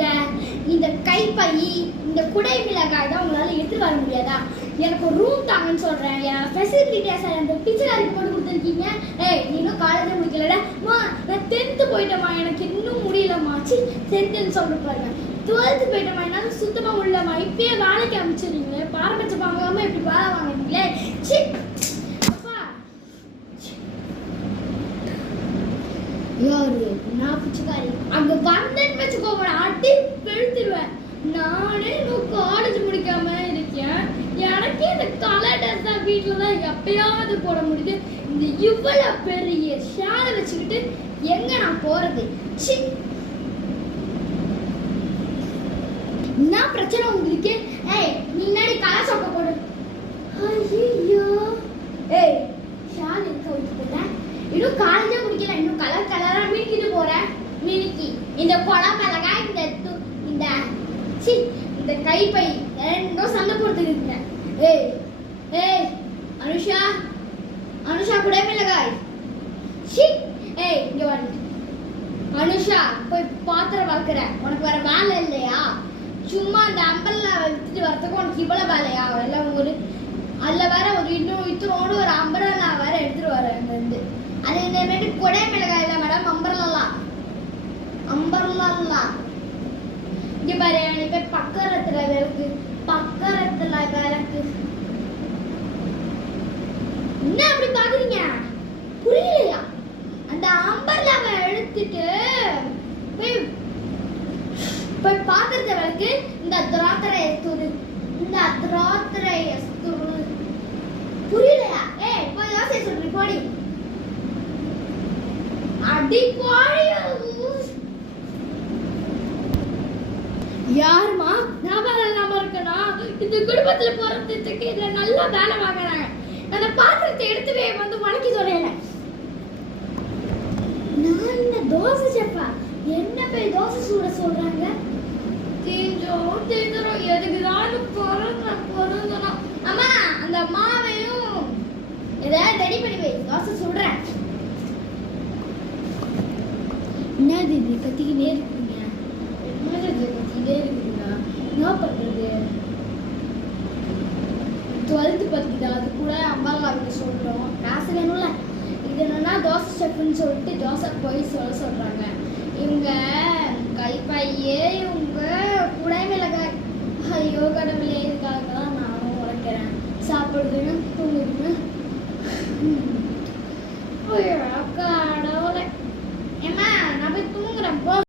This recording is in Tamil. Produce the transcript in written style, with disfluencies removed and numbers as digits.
இந்த இந்த கைப்பை இந்த குடை மிளகாய் தான் உங்களால எடுத்து வர முடியாதா? எனக்கு ஒரு ரூம் தாங்கன்னு சொல்றேன். ஃபெசிலிட்டியா சார் அந்த பிச்சைக்காரிக்கு போட்டு கொடுத்துருக்கீங்க. ஏய் நீனும் காலேஜ் முடிக்கலடா. நான் 10th போயிட்டேம்மா, எனக்கு இன்னும் முடியலம்மா. 10th சொல்ல பாருங்க. 12th போயிட்டேம்மா, என்னால சுத்தமா முடியலம்மா. இப்பயே வேலைக்கு அனுப்பிச்சிருங்க. பாரபட்சம் வாங்காம இப்படி வேலை வாங்குறீங்களே. சி அப்பா யாரு நான் பிச்சைக்காரி அங்க வந்தேன்னு வச்சுக்கோங்க, அடி பெழுத்துருவேன். நானே இன்னும் காலேஜ் முடிக்காம இருக்கேன். எனக்கே இந்த கலர் ட்ரெஸ் தான் வீட்டுல தான் எப்பயாவது போட முடியுது. இந்த இவ்வளவு பெரிய ஷாலை வச்சுக்கிட்டு எங்க நான் போறது? சி என்ன பிரச்சனை உங்களுக்கு? ஏய் நீ முன்னாடி கலர் சொக்க போடு. ஐயோ ஏய் ஷால் இருக்க விட்டு போறேன். இன்னும் காலேஜே முடிக்கல, இன்னும் கலர் கலரா மீனிக்கிட்டு போறேன். மீனிக்கி இந்த குடம் மிளகாய் இந்த சி இந்த கைப்பை ரெண்டும் சண்டை போட்டுட்டு இருக்கேன். ஏய் ஏய் அனுஷா அனுஷா குடை மிளகாய். சி ஏய் இங்க வா அனுஷா, போய் பாத்திரம் வளர்க்குற. உனக்கு வேற வேலை இல்லையா? சும்மா அந்த அம்பல்ல எடுத்துட்டு வரதுக்கு உனக்கு இவ்வளவு வேலையா? எல்லாம் ஒரு அதில் வேற ஒரு இத்தனோடு ஒரு அம்பரலா வேற எடுத்துட்டு வரேன் அங்கேருந்து. அது இந்தமாரி குடை மிளகாய் இல்லை மேடம், அம்பரலாம் அம்பரலாம். இங்க பாரு, இப்ப பக்கரத்துல விளக்கு என்ன அப்படி பாக்குறீங்க? புரியலையா? அந்த அம்பர்லாவை எடுத்துட்டு போய் பாத்திரத்தை விளக்கு. இந்த திராத்திரை எஸ்துரு, இந்த திராத்திரை எஸ்துரு. புரியலையா? ஏய் போய் யோசிச்சு சொல்றீ போடி. அடி போடி. யாருமா நான் வேலை இல்லாம இருக்கனா? இந்த குடும்பத்துல பிறந்ததுக்கு இதுல நல்லா வேலை வாங்குறாங்க. அந்த பாத்திரத்தை எடுத்துவே வந்து வணக்கி சொல்றேன். நான் என்ன தோசை செப்பா? என்ன போய் தோசை சூட சொல்றாங்க? தீஞ்சோம் எதுக்குதான் பொருந்தணும். அம்மா அந்த மாவையும் ஏதாவது ரெடி பண்ணி வை, தோசை சுடுறேன். என்னது இது கத்திக்கிட்டே இருக்கீங்க? என்ன பண்றது? 12th பத்திதா, அது கூட அம்பாலாவுக்கு சொல்றோம். காசு வேணும்ல. இது என்னன்னா தோசை செப்புன்னு சொல்லிட்டு தோசை போய் சொல்றாங்க. இவங்க கைப்பையே இவங்க குடை மிளகாய். ஐயோ கடவுளே, இதுக்காக தான் நானும் உழைக்கிறேன். சாப்பிடுதுன்னு தூங்குதுன்னு அக்கா